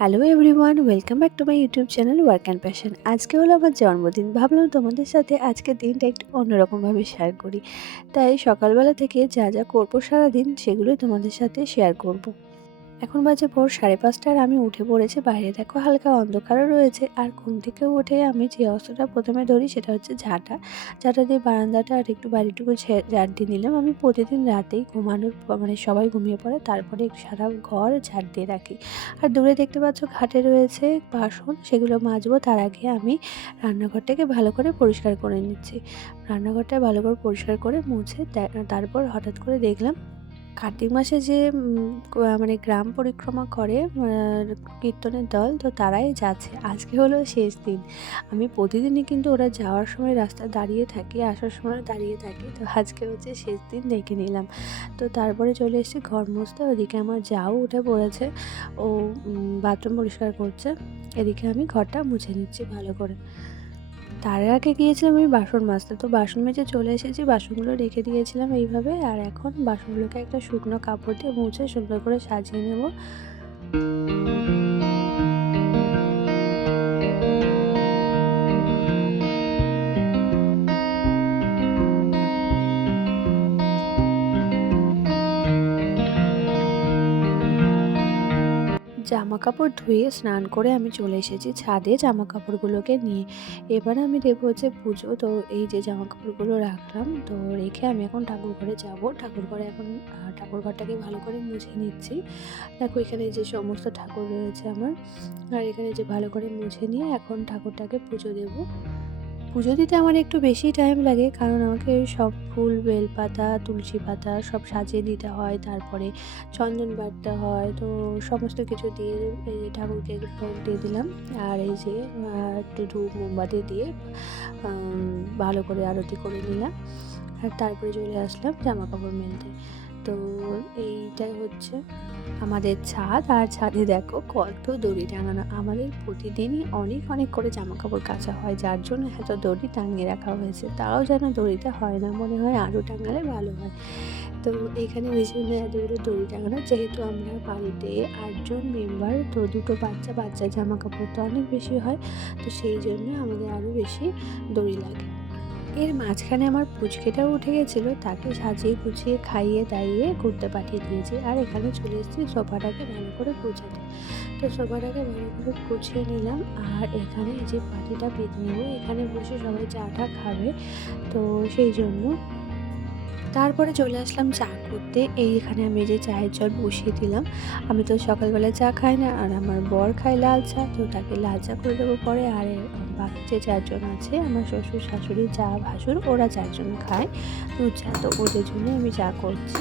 Hello everyone, welcome back to my YouTube channel work and passion. আজকে হলো আমার জন্মদিন। ভাবলাম তোমাদের সাথে আজকের দিনটা একটু অন্যরকমভাবে শেয়ার করি। তাই সকালবেলা থেকে যা যা করবো সারাদিন সেগুলোই তোমাদের সাথে শেয়ার করব। এখন বাজে ভোর 5:30 আর আমি উঠে পড়েছি। বাইরে দেখো হালকা অন্ধকারও রয়েছে। আর ঘুম থেকে উঠে আমি যে অস্ত্রটা প্রথমে ধরি সেটা হচ্ছে ঝাঁটা। ঝাঁটা দিয়ে বারান্দাটা আর একটু বাড়িটুকু ঝাড় দিয়ে নিলাম। আমি প্রতিদিন রাতেই ঘুমানোর মানে সবাই ঘুমিয়ে পড়ে তারপরে সারা ঘর ঝাড় দিয়ে রাখি। আর দূরে দেখতে পাচ্ছ ঘাটে রয়েছে বাসন, সেগুলো মাজবো। তার আগে আমি রান্নাঘরটাকে ভালো করে পরিষ্কার করে নিচ্ছি। রান্নাঘরটা ভালো করে পরিষ্কার করে মুছে তারপর হঠাৎ করে দেখলাম কার্তিক মাসে যে মানে গ্রাম পরিক্রমা করে কীর্তনের দল, তো তারাই যাচ্ছে। আজকে হলো শেষ দিন। আমি প্রতিদিনই কিন্তু ওরা যাওয়ার সময় রাস্তায় দাঁড়িয়ে থাকি, আসার সময় দাঁড়িয়ে থাকি। তো আজকে হচ্ছে শেষ দিন, দেখে নিলাম। তো তারপরে চলে এসেছি ঘর মুছতে। ওদিকে আমার যাও উঠে পড়েছে, ও বাথরুম পরিষ্কার করছে। এদিকে আমি ঘরটা মুছে নিচ্ছি ভালো করে। তার আগে গিয়েছিলাম আমি বাসন মাজতে। তো বাসন মেজে চলে এসেছি, বাসনগুলো রেখে দিয়েছিলাম এইভাবে। আর এখন বাসনগুলোকে একটা শুকনো কাপড় দিয়ে মুছে সুন্দর করে সাজিয়ে নেব। জামা কাপড় ধুয়ে স্নান করে আমি চলে এসেছি ছাদে জামা কাপড়গুলোকে নিয়ে। এবার আমি দেবো হচ্ছে পুজো। তো এই যে জামা কাপড়গুলো রাখলাম, তো রেখে আমি এখন ঠাকুর ঘরে যাব। ঠাকুর ঘরে এখন ঠাকুর ঘরটাকে ভালো করে মুছে নিচ্ছি। দেখো এখানে যে সমস্ত ঠাকুর রয়েছে আমার, আর এখানে যে ভালো করে মুছে নিয়ে এখন ঠাকুরটাকে পুজো দেবো। পুজো দিতে আমার একটু বেশি টাইম লাগে, কারণ আমাকে সব ফুল, বেলপাতা, তুলসী পাতা সব সাজিয়ে দিতে হয়, তারপরে চন্দন বাটতে হয়। তো সমস্ত কিছু দিয়ে এই যে ঠাকুরকে ভোগ দিয়ে দিলাম। আর এই যে একটু ধূপ মোমবাতি দিয়ে ভালো করে আরতি করে নিলাম। আর তারপরে চলে আসলাম জামা কাপড় মেলতে। তো এইটাই হচ্ছে আমাদের ছাদ। আর ছাদে দেখো কত দড়ি টাঙানো। আমাদের প্রতিদিনই অনেক অনেক করে জামা কাপড় কাচা হয়, যার জন্য এত দড়ি টাঙিয়ে রাখা হয়েছে। তাও যেন দড়িটা হয় না, মনে হয় আরও টাঙালে ভালো হয়। তো এখানে ওই জন্য এতগুলো দড়ি টাঙানো, যেহেতু আমরা বাড়িতে 8জন মেম্বার, তো দুটো বাচ্চার জামা কাপড় তো অনেক বেশি হয়। তো সেই জন্য আমাদের আরও বেশি দড়ি লাগে। এর মাঝখানে আমার পুচকেটাও উঠে গেছিলো, তাকে সাজিয়ে গুছিয়ে খাইয়ে দাইয়ে ঘুরতে পাঠিয়ে দিয়েছি। আর এখানে চলে এসেছি সোফাটাকে ভালো করে গুছাতে। তো সোফাটাকে ভালো করে গুছিয়ে নিলাম। আর এখানে এই যে পাটিটা পেতে নেবো, এখানে বসে সবাই চাটা খাবে, তো সেই জন্য তারপরে চলে আসলাম চা করতে। এখানে আমি যে চায়ের জল বসিয়ে দিলাম। আমি তো সকালবেলা চা খাই না, আর আমার বর খায় লাল চা, তো তাকে লাল চা করে দেবো পরে। আর বাকি যে 4জন আছে, আমার শ্বশুর, শাশুড়ি, যা, ভাসুর, ওরা 4জন খায় দুধ চা। তো ওদের জন্য আমি চা করছি।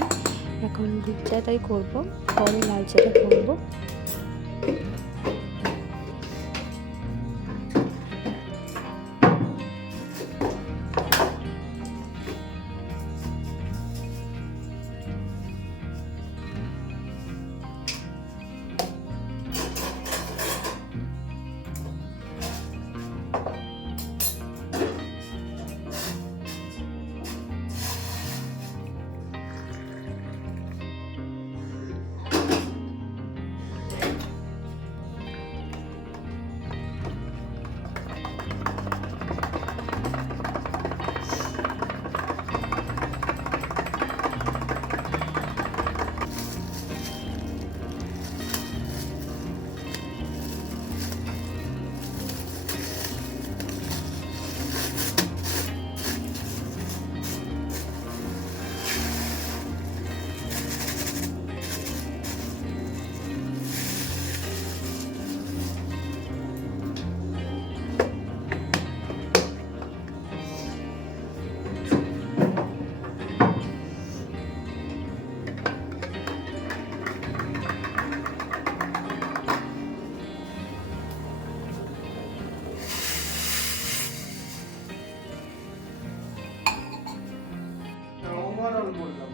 এখন দুধ চাটাই করবো, পরে লাল চাটা করবো।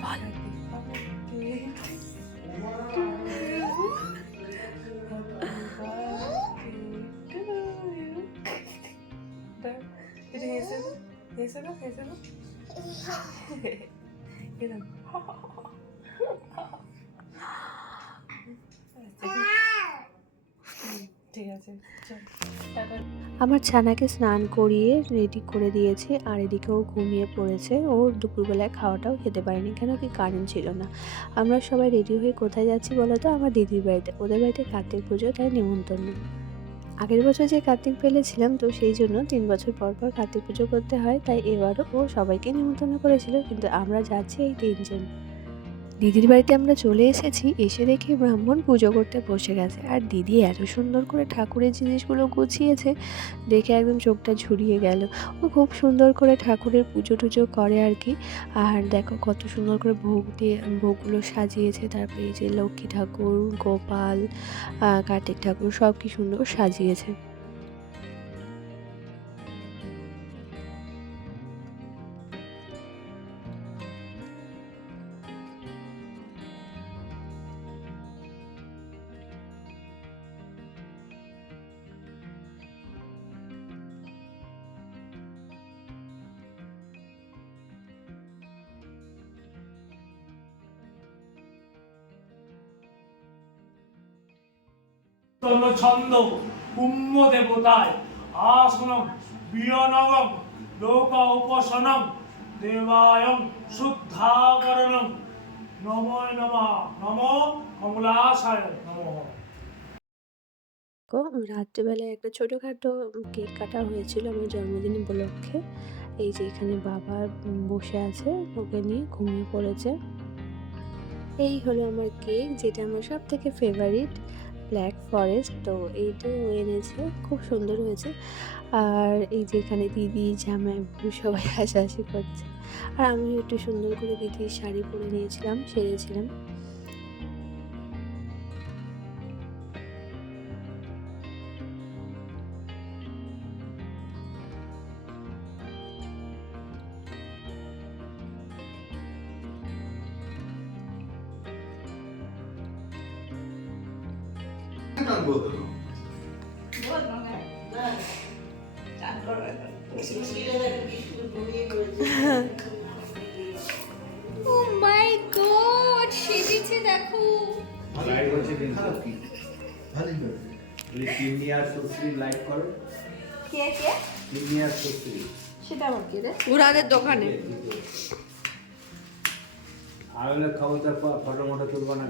ভালো ঠিক আছে, চল টাটা। আমার ছানাকে স্নান করিয়ে রেডি করে দিয়েছি আর এদিকে ও ঘুমিয়ে পড়েছে। ও দুপুরবেলায় খাওয়াটাও খেতে পারেনি, কেন কি কারেন্ট ছিল না। আমরা সবাই রেডি হয়ে কোথায় যাচ্ছি বলো তো? আমার দিদির বাড়িতে। ওদের বাড়িতে কার্তিক পুজো, তাই নেমন্তন্ন। আগের বছর যে কার্তিক ফেলেছিলাম, তো সেই জন্য ৩ বছর পর পর কার্তিক পুজো করতে হয়, তাই এবারও ও সবাইকে নিমন্ত্রণ করেছিল, কিন্তু আমরা যাচ্ছি এই ৩ জন। দিদির বাড়িতে আমরা চলে এসেছি, এসে দেখি ব্রাহ্মণ পুজো করতে বসে গেছে। আর দিদি এত সুন্দর করে ঠাকুরের জিনিসগুলো গুছিয়েছে, দেখে একদম চোখটা ঝুরিয়ে গেল। ও খুব সুন্দর করে ঠাকুরের পুজো টুজো করে আর কি। আর দেখো কত সুন্দর করে ভোগ দিয়ে ভোগগুলো সাজিয়েছে। তারপরে এই যে লক্ষ্মী ঠাকুর, গোপাল, কার্তিক ঠাকুর সব কি সুন্দর সাজিয়েছে। ছন্দ কুম্ভ দেবতায় আসনম বিয়নগম লোক উপসনম দেবায়ং শুদ্ধাকরণম নমো নমঃ নমো কমলাশায় নমঃ। রাত্রিবেলায় একটা ছোটোখাটো কেক কাটা হয়েছিল আমার জন্মদিন উপলক্ষে। এই যে এখানে বাবা বসে আছে, ওকে নিয়ে ঘুমিয়ে পড়েছে। এই হলো আমার কেক, যেটা আমার সব থেকে ফেভারিট, ব্ল্যাক ফরেস্ট। তো এইটাই ও এনেছে, খুব সুন্দর হয়েছে। আর এই যে এখানে দিদি, জামাইবাবু সবাই হাসাহাসি করছে। আর আমিও একটু সুন্দর করে দিদির শাড়ি পরে নিয়েছিলাম, সেরেছিলাম। ও মাই গড, সেজেছে দেখো। লাইট হচ্ছে কিন্তু খারাপ কি ভালোই করে প্রিমিয়ার সুশ্রী লাইট করো কে কে? প্রিমিয়ার সুশ্রী সেটা আবার কি রে? মুরাদের দোকানে। আর হলে খবরদার ফটো মটো তুলবা না